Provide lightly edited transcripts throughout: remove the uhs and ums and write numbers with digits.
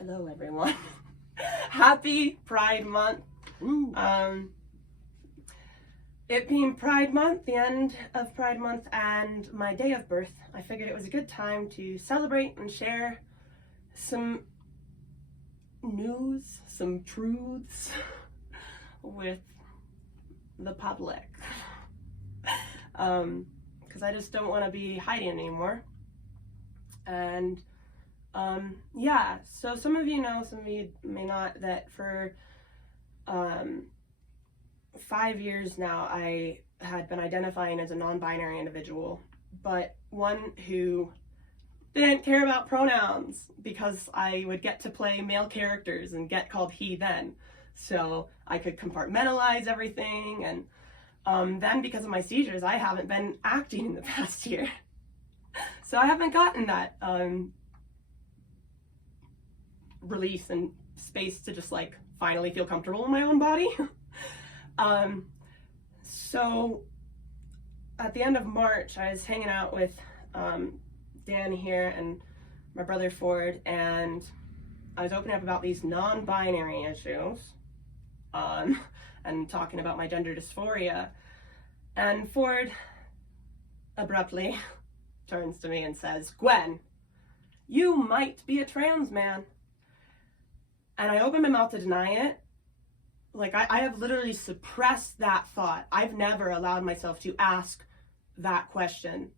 Hello, everyone. Happy Pride Month. Woo. It being Pride Month, the end of Pride Month, and my day of birth, I figured it was a good time to celebrate and share some news, some truths with the public. Because I just don't want to be hiding anymore. And yeah, so some of you know, some of you may not, that for 5 years now I had been identifying as a non-binary individual, but one who didn't care about pronouns because I would get to play male characters and get called he then, so I could compartmentalize everything. And then because of my seizures, I haven't been acting in the past year, so I haven't gotten that release and space to just like finally feel comfortable in my own body. So at the end of March, I was hanging out with Dan here and my brother Ford, and I was opening up about these non-binary issues and talking about my gender dysphoria, and Ford abruptly turns to me and says, "Gwen, you might be a trans man." And I opened my mouth to deny it. Like, I have literally suppressed that thought. I've never allowed myself to ask that question.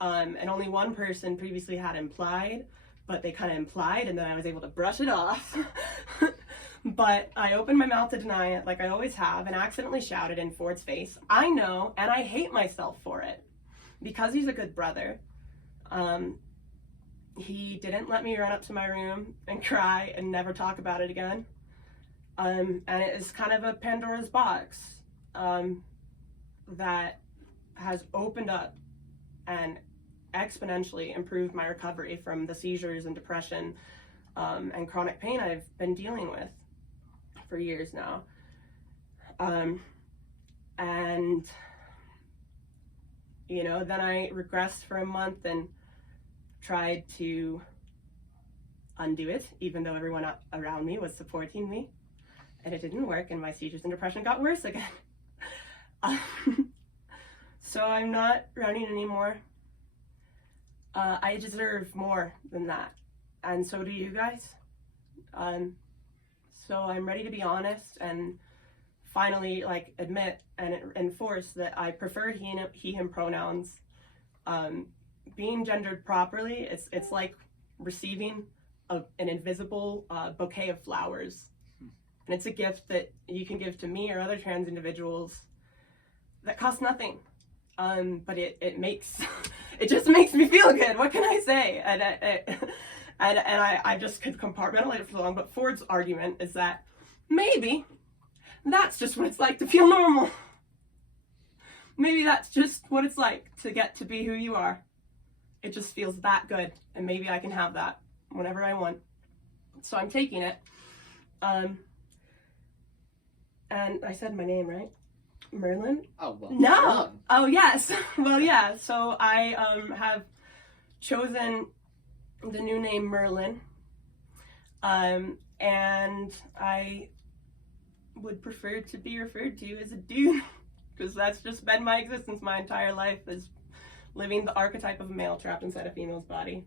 And only one person previously had implied, but they kind of implied, and then I was able to brush it off. But I opened my mouth to deny it, like I always have, and accidentally shouted in Ford's face, "I know, and I hate myself for it." Because he's a good brother, he didn't let me run up to my room and cry and never talk about it again. And it is kind of a Pandora's box that has opened up and exponentially improved my recovery from the seizures and depression and chronic pain I've been dealing with for years now. And, you know, then I regressed for a month and tried to undo it, even though everyone around me was supporting me. And it didn't work, and my seizures and depression got worse again. So I'm not running anymore. I deserve more than that, and so do you guys. So I'm ready to be honest and finally like admit and enforce that I prefer he him pronouns. Being gendered properly, it's like receiving an invisible bouquet of flowers. And it's a gift that you can give to me or other trans individuals that costs nothing. But it makes, it just makes me feel good. What can I say? And I just could compartmentalize it for long. But Ford's argument is that maybe that's just what it's like to feel normal. Maybe that's just what it's like to get to be who you are. It just feels that good. And maybe I can have that whenever I want. So I'm taking it. And I said my name, right? Merlin? Oh, well. No! Oh, yes. Well, yeah. So I have chosen the new name Merlin. And I would prefer to be referred to as a dude, because that's just been my existence my entire life, is living the archetype of a male trapped inside a female's body.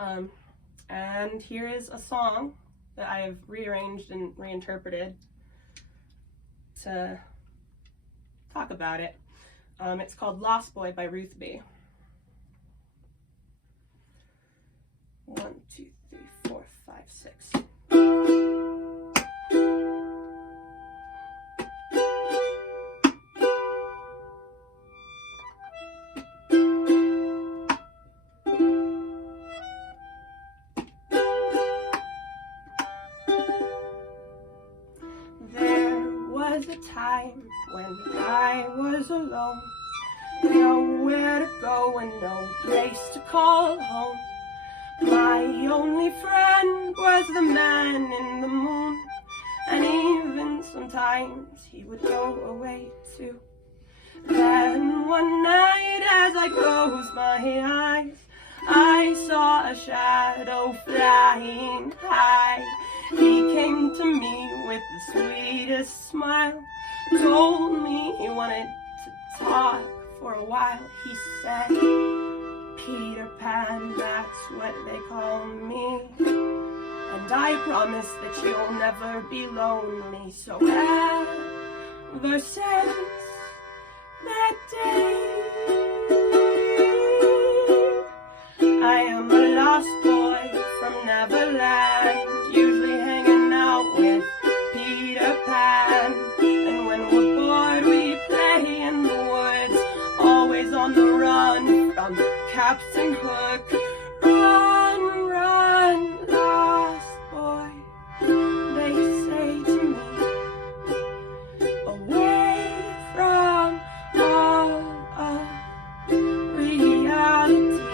And here is a song that I have rearranged and reinterpreted to talk about it. It's called Lost Boy by Ruth B. 1, 2, 3, 4, 5, 6. Was a time when I was alone, nowhere to go and no place to call home. My only friend was the man in the moon, and even sometimes he would go away too. Then one night as I closed my eyes, I I saw a shadow flying high. He came to me with the sweetest smile, told me he wanted to talk for a while. He said, Peter Pan, that's what they call me, and I promise that you'll never be lonely. So ever since that day, I am a lost boy from Neverland, usually hanging out with Peter Pan. And when we're bored, we play in the woods, always on the run from Captain Hook. Run, run, lost boy, they say to me, away from all of reality.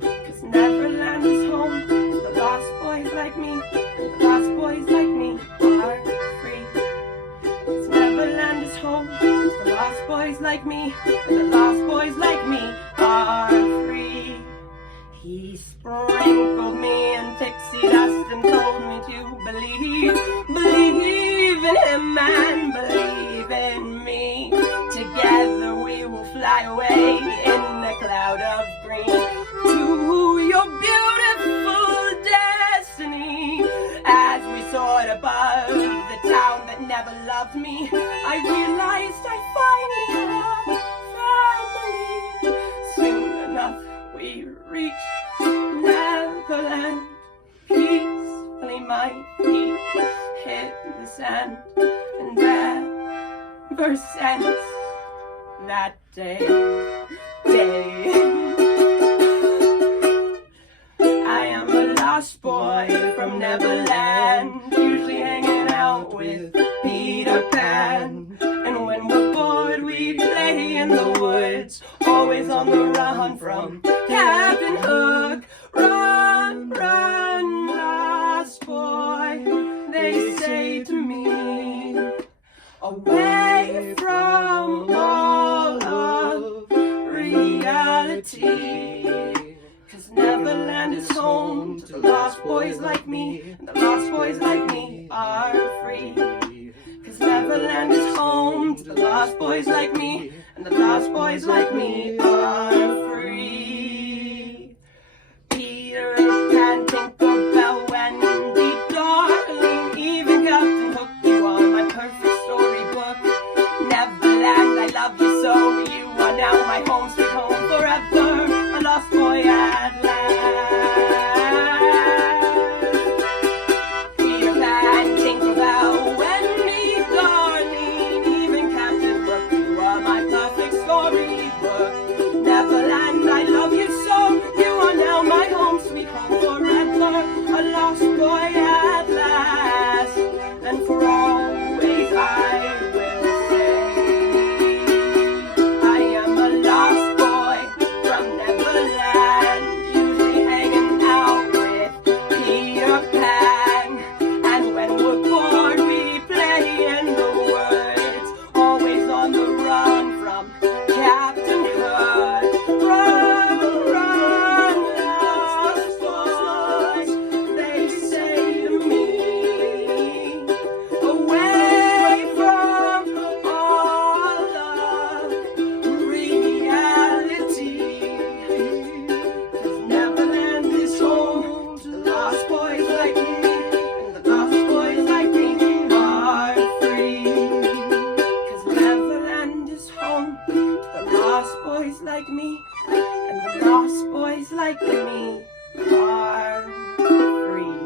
'Cause Neverland is home to the lost boys like me, and the lost boys like me are free. 'Cause Neverland is home to the lost boys like me, and the lost boys like me are free. He sprinkled me in pixie dust and told me to believe in him and believe in me. Together we will fly away in a cloud of green to your beautiful destiny. As we soared above the town that never loved me, I realized I finally had family. Soon enough we reached Neverland. Peacefully my feet hit the sand, and ever since that day, I am a lost boy from Neverland, usually hanging out with Peter Pan. And when we're bored, we play in the woods, always on the run from Captain Hook. Run, run, lost boy, they say to me, away from all of reality. 'Cause Neverland is home to the lost boys like me, and the lost boys like me are free. 'Cause Neverland is home to the lost boys like me, and the lost boys like me are free. Peter Pan, Tinkerbell, Wendy, darling, even Captain Hook, you are my perfect storybook. Neverland, I love you so, you are now my home, sweet home forever, a lost boy at last. Peter Pan, Tinkerbell, Wendy, darling, even Captain Hook, you are my perfect storybook. Neverland, I love you so, you are now my home, sweet home forever, a lost boy at last. And for always I will say, I am a lost boy from Neverland, usually hanging out with Peter Pan. And when we're bored, we play in the woods, always on the run from Captain Hook. Run, run, lost boys, they say to me, away from all of reality. 'Cause Neverland is home to the lost boys like me, and the lost boys like me are free. 'Cause Neverland is home to the lost boys like me, and the lost boys like me are free.